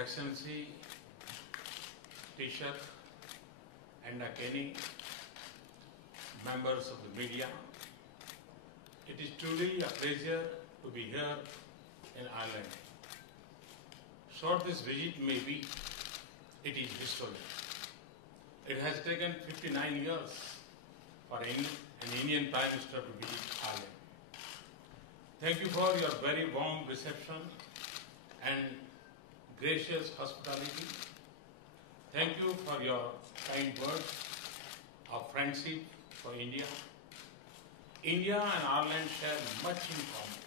Excellency, Taoiseach, and Kenny, members of the media, it is truly a pleasure to be here in Ireland. Short this visit may be, it is historic. It has taken 59 years for an Indian Prime Minister to visit Ireland. Thank you for your very warm reception and gracious hospitality. Thank you for your kind words of friendship for India. India and Ireland share much in common.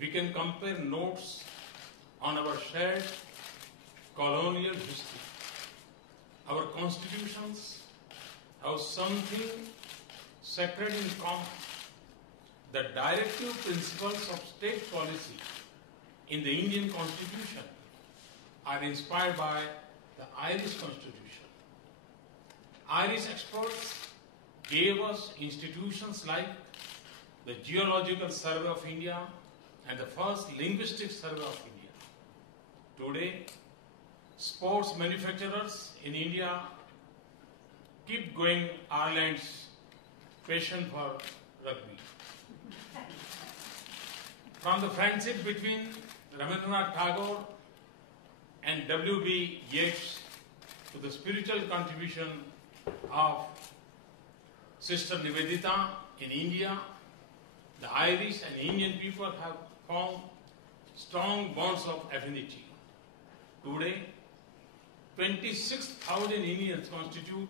We can compare notes on our shared colonial history. Our constitutions have something sacred in common. The directive principles of state policy in the Indian Constitution are inspired by the Irish Constitution. Irish experts gave us institutions like the Geological Survey of India and the first Linguistic Survey of India. Today, sports manufacturers in India keep going Ireland's passion for rugby. From the friendship between Rabindranath Tagore and W.B. Yeats to the spiritual contribution of Sister Nivedita in India, the Irish and Indian people have formed strong bonds of affinity. Today, 26,000 Indians constitute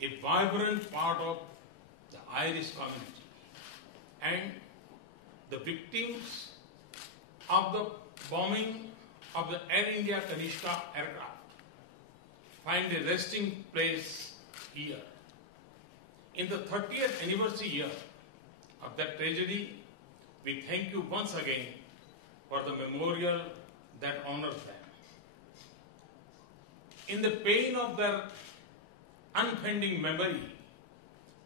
a vibrant part of the Irish community. And the victims of the bombing of the Air India Kanishka aircraft find a resting place here. In the 30th anniversary year of that tragedy, we thank you once again for the memorial that honors them. In the pain of their unfading memory,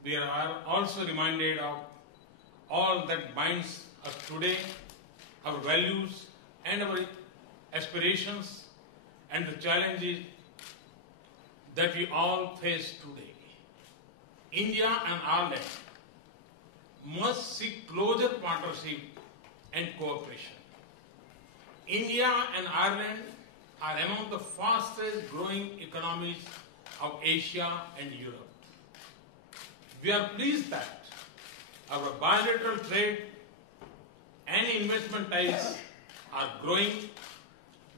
we are also reminded of all that binds us today, our values and our aspirations and the challenges that we all face today. India and Ireland must seek closer partnership and cooperation. India and Ireland are among the fastest growing economies of Asia and Europe. We are pleased that our bilateral trade and investment ties are growing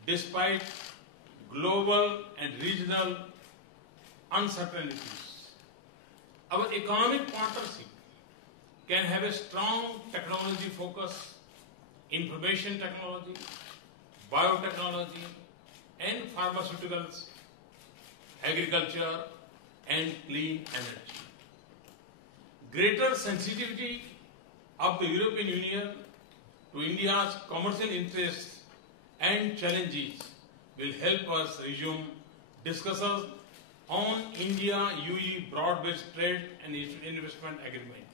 despite global and regional uncertainties. Our economic partnership can have a strong technology focus, information technology, biotechnology, and pharmaceuticals, agriculture, and clean energy. Greater sensitivity of the European Union to India's commercial interests and challenges will help us resume discussions on India-UE broad-based trade and investment agreement.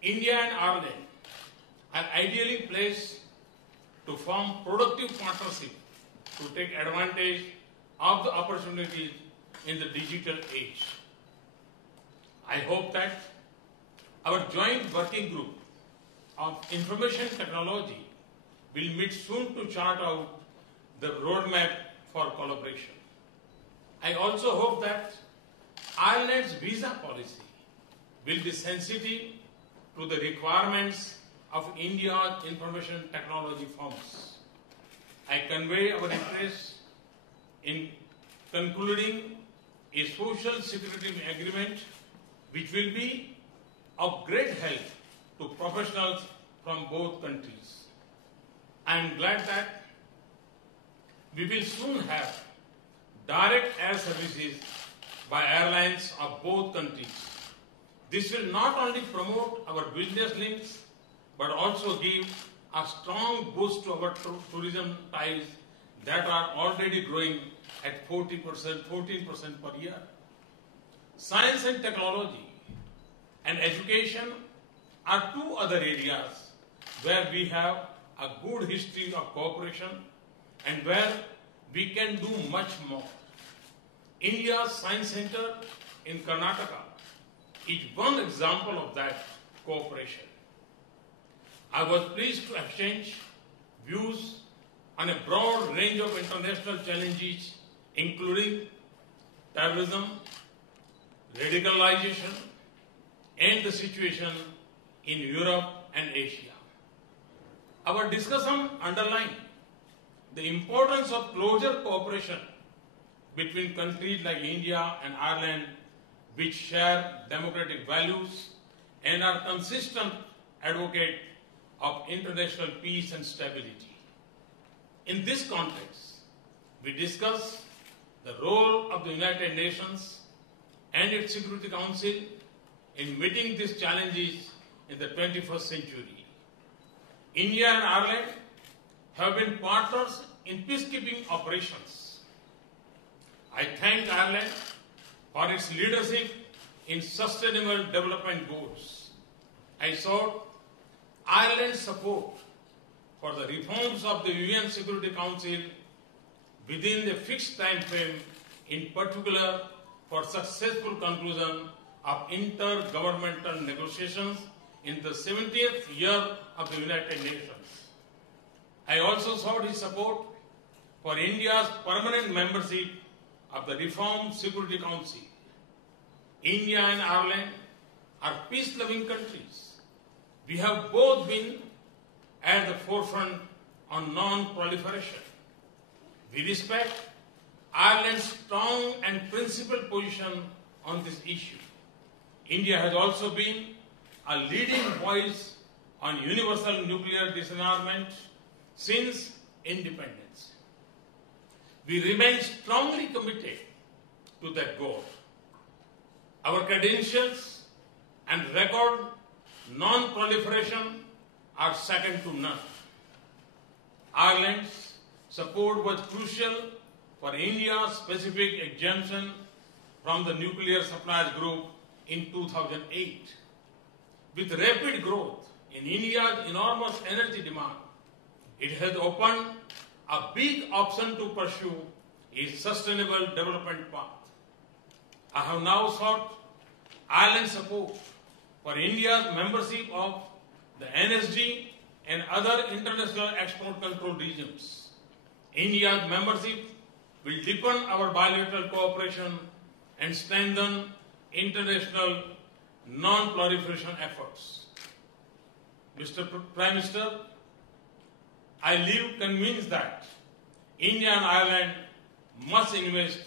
India and Ireland are ideally placed to form productive partnership to take advantage of the opportunities in the digital age. I hope that our joint working group of information technology will meet soon to chart out the roadmap for collaboration. I also hope that Ireland's visa policy will be sensitive to the requirements of India's information technology firms. I convey our interest in concluding a social security agreement which will be of great help to professionals from both countries. I am glad that we will soon have direct air services by airlines of both countries. This will not only promote our business links, but also give a strong boost to our tourism ties that are already growing at 14% per year. Science and technology and education are two other areas where we have a good history of cooperation and where we can do much more. India's Science Center in Karnataka is one example of that cooperation. I was pleased to exchange views on a broad range of international challenges, including terrorism, radicalization, and the situation in Europe and Asia. Our discussion underlined the importance of closer cooperation between countries like India and Ireland, which share democratic values and are consistent advocates of international peace and stability. In this context, we discuss the role of the United Nations and its Security Council in meeting these challenges in the 21st century. India and Ireland have been partners in peacekeeping operations. I thank Ireland for its leadership in sustainable development goals. I sought Ireland's support for the reforms of the UN Security Council within the fixed time frame, in particular for successful conclusion of intergovernmental negotiations in the 70th year of the United Nations. I also sought his support for India's permanent membership of the Reformed Security Council. India and Ireland are peace-loving countries. We have both been at the forefront on non-proliferation. We respect Ireland's strong and principled position on this issue. India has also been a leading voice on universal nuclear disarmament since independence. We remain strongly committed to that goal. Our credentials and record non-proliferation are second to none. Ireland's support was crucial for India's specific exemption from the nuclear suppliers group in 2008. With rapid growth in India's enormous energy demand, it has opened a big option to pursue a sustainable development path. I have now sought Ireland's support for India's membership of the NSG and other international export control regions. India's membership will deepen our bilateral cooperation and strengthen international non-proliferation efforts. Mr. Prime Minister, I live convinced that India and Ireland must invest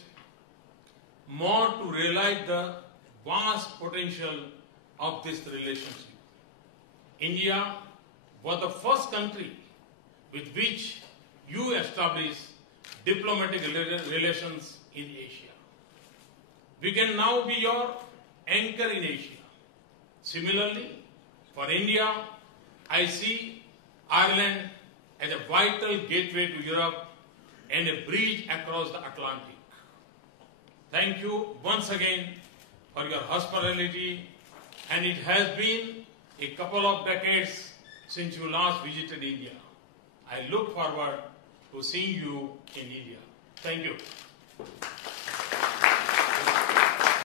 more to realize the vast potential of this relationship. India was the first country with which you established diplomatic relations in Asia. We can now be your anchor in Asia. Similarly, for India, I see Ireland as a vital gateway to Europe and a bridge across the Atlantic. Thank you once again for your hospitality, and it has been a couple of decades since you last visited India. I look forward to seeing you in India. Thank you.